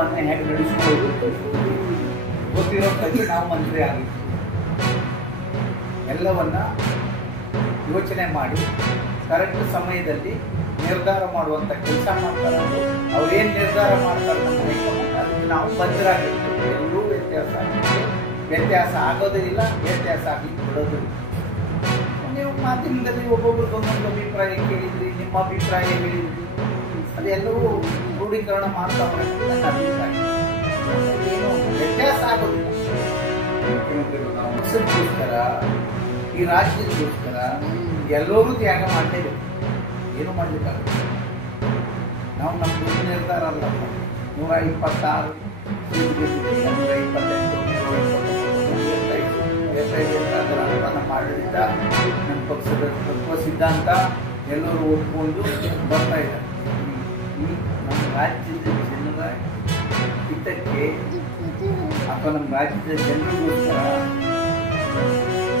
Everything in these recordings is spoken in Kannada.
ಜೀವನವನ್ನು ಹೇಗೆ ನಡೆಸ್ಬೋದು ಗೊತ್ತಿರೋಕ್ಕಾಗಿ ನಾವು ಮಂತ್ರಿ ಆಗಿದ್ವಿ. ಎಲ್ಲವನ್ನ ಯೋಚನೆ ಮಾಡಿ ಕರೆಕ್ಟ್ ಸಮಯದಲ್ಲಿ ನಿರ್ಧಾರ ಮಾಡುವಂಥ ಕೆಲಸ ಮಾಡ್ತಾರೆ. ಅವ್ರೇನು ನಿರ್ಧಾರ ಮಾಡ್ತಾರೆ ನಮ್ಮ ಹೈಕಮಾಂಡ್, ಅದಕ್ಕೆ ನಾವು ಬದ್ಧರಾಗಿರ್ತೀವಿ. ಎಲ್ಲೂ ವ್ಯತ್ಯಾಸ ಆಗೋದೇ ಇಲ್ಲ, ವ್ಯತ್ಯಾಸ ಆಗಲಿಕ್ಕೆ ಬಿಡೋದು ಇಲ್ಲ. ನೀವು ಮಾಧ್ಯಮದಲ್ಲಿ ಒಬ್ಬೊಬ್ರಿಗೆ ಒಂದೊಂದು ಅಭಿಪ್ರಾಯ ಕೇಳಿದ್ರಿ, ನಿಮ್ಮ ಅಭಿಪ್ರಾಯ ಹೇಳಿದ್ರಿ, ಅದೆಲ್ಲವೂ ಕ್ರೋಢೀಕರಣ ಮಾಡ್ತಾವ್ರೆ ಅಂತ ನನ್ನ ಅಭಿಪ್ರಾಯ. ಏನು ವ್ಯತ್ಯಾಸ ಆಗೋದಿಲ್ಲ. ಪಕ್ಷಕ್ಕೋಸ್ಕರ, ಈ ರಾಜ್ಯಕ್ಕೋಸ್ಕರ ಎಲ್ಲರೂ ತ್ಯಾಗ ಮಾಡಲೇಬೇಕು. ಏನು ಮಾಡಲಿಕ್ಕಾಗುತ್ತೆ. ನಾವು ನಮ್ಮ ದುಡ್ಡು ನಿರ್ಧಾರ ಅಲ್ಲ. 126 128 ನಮ್ಮ ಆಡಳಿತ, ನಮ್ಮ ಪಕ್ಷದ ತತ್ವ ಸಿದ್ಧಾಂತ ಎಲ್ಲರೂ ಒಪ್ಪಿಕೊಂಡು ಬರ್ತಾ ಇದ್ದಾರೆ. ನಮ್ಮ ರಾಜ್ಯದ ಜನರ ಹಿತಕ್ಕೆ ಅಥವಾ ನಮ್ಮ ರಾಜ್ಯದ ಜನರಿಗೋಸ್ಕರ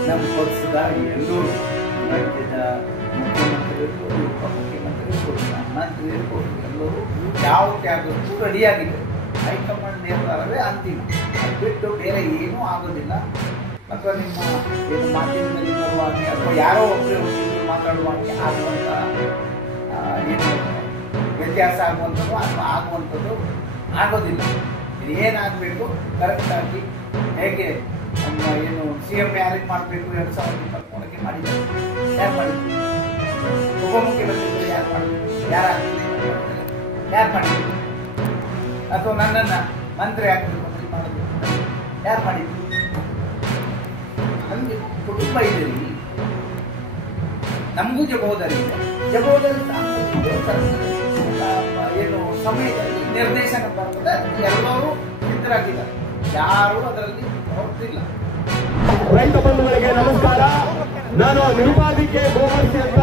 ನಮ್ಮ ಪಕ್ಷದ ಎಲ್ಲರೂ, ರಾಜ್ಯದ ಮುಖ್ಯಮಂತ್ರಿ ಇರ್ಬೋದು, ಉಪಮುಖ್ಯಮಂತ್ರಿ ಇರ್ಬೋದು, ಮಂತ್ರಿ ಇರ್ಬೋದು, ಎಲ್ಲರೂ ಯಾವ ತ್ಯಾಗಕ್ಕೂ ರೆಡಿಯಾಗಿದೆ. ಹೈಕಮಾಂಡ್ ನಿರ್ಧಾರವೇ ಅಂತಿಮ. ಅದು ಬಿಟ್ಟು ಬೇರೆ ಏನೂ ಆಗೋದಿಲ್ಲ. ಅಥವಾ ನಿಮ್ಮ ಏನು ಮಾಧ್ಯಮದಲ್ಲಿ ಬರುವಾಗೆ ಅಥವಾ ಯಾರೋ ಒಬ್ಬರು ಮಾತಾಡುವಾಗೆ ಆಗುವಂಥ ಏನು ವ್ಯತ್ಯಾಸ ಆಗುವಂಥದ್ದು ಅಥವಾ ಆಗುವಂಥದ್ದು ಆಗೋದಿಲ್ಲ. ಏನಾಗಬೇಕು ಕರೆಕ್ಟಾಗಿ ಹೇಗೆ ನಮ್ಮ ಏನು CM ಯಾರಿಗೆ ಮಾಡಬೇಕು 2023ಕ್ಕೆ ಮಾಡಿದ್ದಾರೆ, ಯಾರು ಮಾಡಿದ್ರು? ಉಪಮುಖ್ಯಮಂತ್ರಿಗಳು ಯಾರು ಮಾಡಬೇಕು, ಯಾರು ಮಾಡಿದ್ರು? ಅಥವಾ ನನ್ನನ್ನು ಮಂತ್ರಿ ಆಗಬೇಕು ಅಂತ ಮಾಡಿದ್ರು, ಯಾರು ಮಾಡಿದ್ರು? ನಮಗೆ ಕುಟುಂಬ ಇದೆ, ನಮಗೂ ಜವಾಬ್ದಾರಿ ಇದೆ. ಜವಾಬ್ದಾರಿ ಏನು ಸಮಯದಲ್ಲಿ ನಿರ್ದೇಶನ ಬರ್ತದೆ, ಎಲ್ಲರೂ ಸಿದ್ಧರಾಗಿದ್ದಾರೆ. ಯಾರು ಅದರಲ್ಲಿ ಹೊರತಿಲ್ಲ. ರೈತ ಬಂಧುಗಳಿಗೆ ನಮಸ್ಕಾರ. ನಾನು ನಿರುಪಾದಿಕೆ ಗೋಮರ್ಸಿ ಅಂತ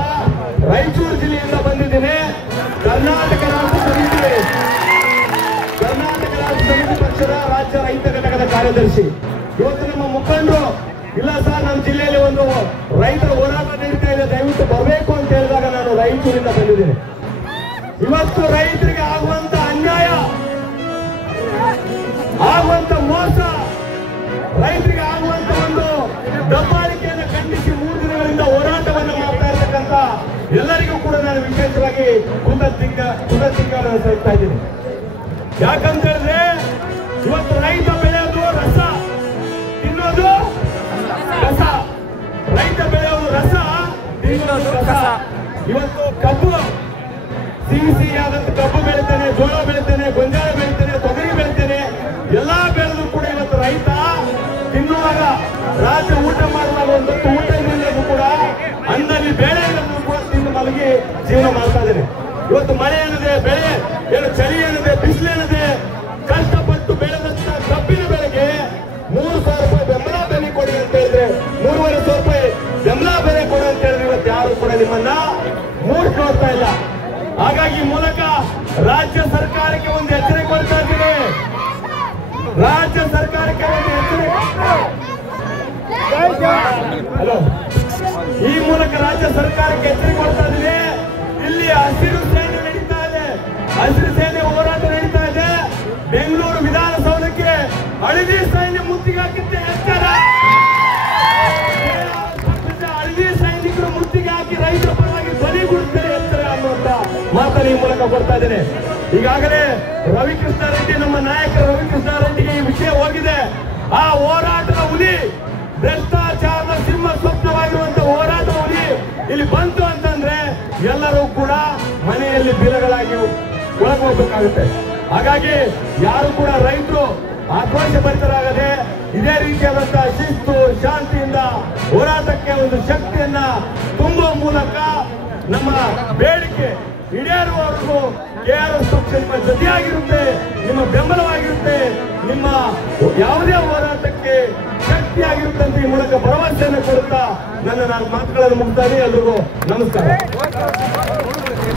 ರಾಯಚೂರು ಜಿಲ್ಲೆಯಿಂದ ಬಂದಿದ್ದೇನೆ. ಕರ್ನಾಟಕ ರಾಷ್ಟ್ರ ಸಮಿತಿ ಪಕ್ಷದ ರಾಜ್ಯ ರೈತ ಘಟಕದ ಕಾರ್ಯದರ್ಶಿ. ಇವತ್ತು ನಮ್ಮ ಮುಖಂಡರು ಇಲ್ಲ ಸರ್, ನಮ್ಮ ಜಿಲ್ಲೆಯಲ್ಲಿ ಒಂದು ರೈತರ ಹೋರಾಟ ನಡೀತಾ ಇದೆ, ದಯವಿಟ್ಟು ಬರಬೇಕು ಅಂತ ಹೇಳಿದಾಗ ನಾನು ರಾಯಚೂರಿಂದ ಬಂದಿದ್ದೇನೆ. ಇವತ್ತು ರೈತರಿಗೆ ಆಗುವಂತ ಅನ್ಯಾಯ, ಆಗುವಂತ ಮೋಸ, ರೈತರಿಗೆ ಆಗುವಂತ ಒಂದು ದಬ್ಬಾಳಿಕೆಯನ್ನು ಖಂಡಿಸಿ 3 ದಿನಗಳಿಂದ ಹೋರಾಟವನ್ನು ಮಾಡ್ತಾ ಇರ್ತಕ್ಕಂಥ ಎಲ್ಲರಿಗೂ ಕೂಡ ನಾನು ವಿಶೇಷವಾಗಿ ಕೃತಜ್ಞತೆಗಳನ್ನು ಸಲ್ಲಿಸ್ತಾ ಇದ್ದೀನಿ. ಯಾಕಂತ ಹೇಳಿದ್ರೆ ಇವತ್ತು ರೈತ ಬೆಳೆಯೋದು ರಸ, ತಿನ್ನೋದು ರಸ. ರೈತ ಬೆಳೆಯೋದು ರಸ, ತಿನ್ನೋದು ರಸ. ಇವತ್ತು ಕಬ್ಬು ಸಿಹಿಯಾದಂತ ಕಬ್ಬು ಬೆಳಿತೇನೆ, ಜೋಳ ಬೆಳಿತೇನೆ, ಗೊಂಜಾಳ ಬೆಳಿತೇನೆ, ತೊಗರಿ ಬೆಳಿತೇನೆ, ಎಲ್ಲಾ ಬೆಳೆದು ಕೂಡ ಇವತ್ತು ರೈತ ತಿನ್ನುವಾಗ, ರಾತ್ರಿ ಊಟ ಮಾಡುವಾಗ ಒಂದೊತ್ತು ಊಟ ಇಲ್ಲದೂ ಕೂಡ ಅನ್ನದಲ್ಲಿ ಬೇಳೆ ಇಲ್ಲದೂ ಕೂಡ ತಿಂದು ಮಲಗಿ ಜೀವನ ಮಾಡ್ತಾ ಇದ್ದೇನೆ. ಇವತ್ತು ಮಳೆ ಏನಿದೆ, ಬೆಳೆ ಏನು, ಚಳಿ ಏನಿದೆ, ಬಿಸಿಲು ಏನಿದೆ, ಕಷ್ಟಪಟ್ಟು ಬೆಳೆದಂತ ಕಬ್ಬಿನ ಬೆಳೆಗೆ 3,000 ರೂಪಾಯಿ ಬೆಂಬಲ ಬೆಲೆ ಕೊಡಿ ಅಂತ ಹೇಳಿದ್ರೆ 3,500 ರೂಪಾಯಿ ಬೆಂಬಲ ಬೆಲೆ ಕೊಡಿ ಅಂತ ಹೇಳಿದ್ರೆ ಇವತ್ತು ಯಾರು ಕೂಡ ನಿಮ್ಮನ್ನ ನೋಡ್ತಾ ಇಲ್ಲ. ಹಾಗಾಗಿ ಮೂಲಕ ರಾಜ್ಯ ಸರ್ಕಾರಕ್ಕೆ ಒಂದು ಎಚ್ಚರಿಕೆ ಕೊಡ್ತಾ ಇದ್ದೀನಿ. ರಾಜ್ಯ ಸರ್ಕಾರಕ್ಕೆ ಒಂದು ಎಚ್ಚರಿಕೆ, ಹಲೋ, ಈ ಮೂಲಕ ರಾಜ್ಯ ಸರ್ಕಾರಕ್ಕೆ ಎಚ್ಚರಿಕೆ ಕೊಡ್ತಾ ಇದ್ದೀನಿ. ಇಲ್ಲಿ ಹಸಿರು ಸೇನೆ ನಡೀತಾ ಇದೆ, ಹಸಿರು ಸೇನೆ ಹೋರಾಟ ನಡೀತಾ ಇದೆ. ಬೆಂಗಳೂರು ವಿಧಾನಸೌಧಕ್ಕೆ ಹಳದಿ ಸೈನ್ಯ ಮುತ್ತಿಗೆ ಹಾಕಿದ್ದೆ ಎಚ್ಚರ. ಹಳದಿ ಸೈನಿಕರು ಮುತ್ತಿಗೆ ಹಾಕಿ ರೈತರ ಪರವಾಗಿ ಧ್ವನಿಗೂಡಿಸ್ತಾರೆ ಎಚ್ಚರ ಅನ್ನುವಂತ ಮಾತನ್ನು ಈ ಮೂಲಕ ಕೊಡ್ತಾ ಇದ್ದೇನೆ. ಈಗಾಗಲೇ ರವಿಕೃಷ್ಣ ರೆಡ್ಡಿ, ನಮ್ಮ ನಾಯಕ ರವಿಕೃಷ್ಣ ರೆಡ್ಡಿಗೆ ಈ ವಿಷಯ ಹೋಗಿದೆ. ಆ ಹೋರಾಟದ ಹುಲಿ, ಭ್ರಷ್ಟಾಚಾರದ ಸಿಂಹ ಸ್ವಪ್ನವಾಗಿರುವಂತಹ ಹೋರಾಟದ ಹುಲಿ ಇಲ್ಲಿ ಬಂತು ಅಂತಂದ್ರೆ ಎಲ್ಲರೂ ಕೂಡ ಮನೆಯಲ್ಲಿ ಬಿಲಗಳಾಗಿ ಒಳಗೋಗ್ಬೇಕಾಗುತ್ತೆ. ಹಾಗಾಗಿ ಯಾರು ಕೂಡ ರೈತರು ಆಕ್ರೋಶಭರಿತರಾಗದೆ ಇದೇ ರೀತಿಯಾದಂತಹ ಶಿಸ್ತು ಶಾಂತಿಯಿಂದ ಹೋರಾಟಕ್ಕೆ ಒಂದು ಶಕ್ತಿಯನ್ನ ತುಂಬುವ ಮೂಲಕ ನಮ್ಮ ಬೇಡಿಕೆ ಈಡೇರುವವರೆಗೂ KRS ಪಕ್ಷ ನಿಮ್ಮ ಜೊತೆಯಾಗಿರುತ್ತೆ, ನಿಮ್ಮ ಬೆಂಬಲವಾಗಿರುತ್ತೆ, ನಿಮ್ಮ ಯಾವುದೇ ಹೋರಾಟಕ್ಕೆ ಶಕ್ತಿಯಾಗಿರುತ್ತೆ ಅಂತ ಈ ಮೂಲಕ ಭರವಸೆಯನ್ನು ಕೊಡುತ್ತಾ ನಾನು ಮಾತುಗಳನ್ನು ಮುಗಿಸ್ತಾ ಇದ್ದೀನಿ. ಎಲ್ರಿಗೂ ನಮಸ್ಕಾರ.